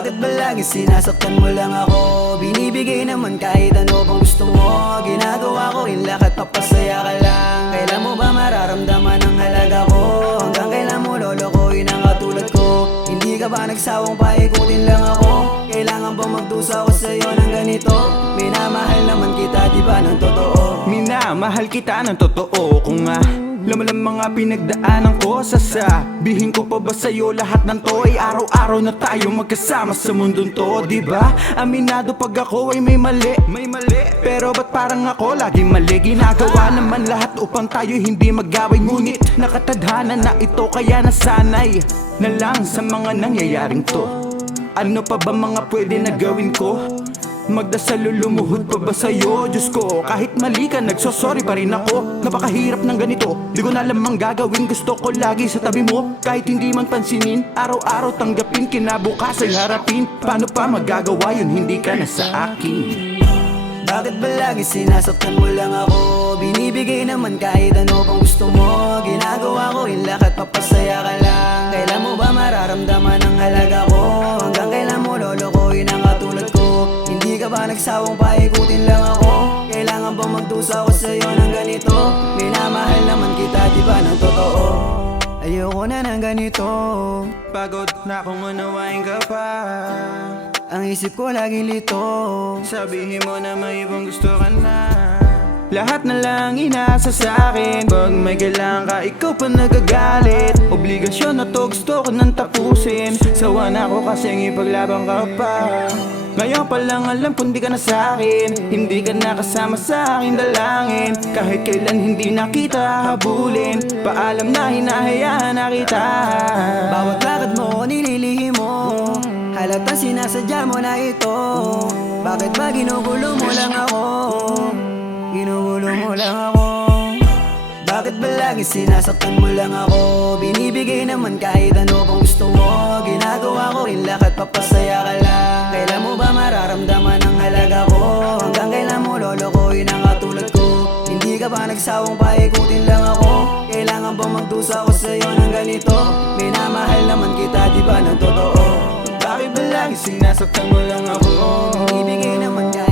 Bakit ba lagi sinasaktan mo lang ako? Binibigay naman kahit ano pang gusto mo. Ginagawa ko rin lahat papasaya ka lang. Kailan mo ba mararamdaman ang halaga ko? Hanggang kailan mo lolokohin ang katulad ko? Hindi ka ba nagsawang paikutin lang ako? Kailangan ba magdusa ko sa'yo ng ganito? Minamahal naman kita, di ba ng totoo? Minamahal kita ng totoo. Kung nga laman ang mga pinagdaanan ko, sasabihin ko pa ba sa'yo lahat ng to? Ay araw-araw na tayo magkasama sa mundong to, diba? Aminado pag ako ay may mali, pero ba't parang ako laging mali? Ginagawa naman lahat upang tayo hindi mag-away, ngunit nakatadhana na ito kaya nasanay na lang sa mga nangyayaring to. Ano pa ba mga pwede na gawin ko? Magdasal o lumuhod pa ba sa'yo? Diyos ko, kahit mali ka, nagsosorry pa rin ako. Napakahirap ng ganito, di ko na alam ang gagawin. Gusto ko lagi sa tabi mo, kahit hindi man pansinin. Araw-araw tanggapin, kinabukasan harapin. Paano pa magagawa yun, hindi ka na sa akin? Bakit ba lagi sinasaktan mo lang ako? Binibigay naman kahit ano pang gusto mo. Ginagawa ko rin lahat papasaya ka lang. Kailan mo ba mararamdaman ang halaga ko? Hanggang kailan mo lolokohin ang katulad ko? Hindi ka ba nagsawang paikutin lang ako? Kailangan ba magdusa ko sa'yo ng ganito? Minamahal naman kita, di ba ng totoo? Ayoko na ng ganito. Pagod na kung unawain ka pa. Ang isip ko laging lito. Sabihin mo na may ibang gusto ka na. Lahat na lang inasa sa'kin. Pag may kailangan ka, ikaw pa nagagalit. Obligasyon na to, gusto ko nang tapusin. Sawa na ako kasing ipaglaban ka pa. Ngayon pa lang alam kung di ka na sa'kin. Hindi ka nakasama sa aking dalangin. Kahit kailan hindi na kita habulin. Paalam na hinahayaan na kita. Bawat lakad mo, nililihim mo. Halatang sinasadya mo na ito. Bakit ba ginugulo mo lang ako? Ginugulo mo lang ako. Bakit ba lagi sinasaktan mo lang ako? Binibigay naman kahit ano pang gusto mo. Ginagawa ko rin lahat papasaya ka lang. Kailan mo ba mararamdaman ang halaga ko? Hanggang kailan mo lolokohin ang katulad ko? Hindi ka ba nagsawang paikutin lang ako? Kailangan ba magdusa ko sa'yo ng ganito? Minamahal naman kita, di ba ng totoo? Bakit ba lagi sinasaktan mo lang ako? Binibigay naman kahit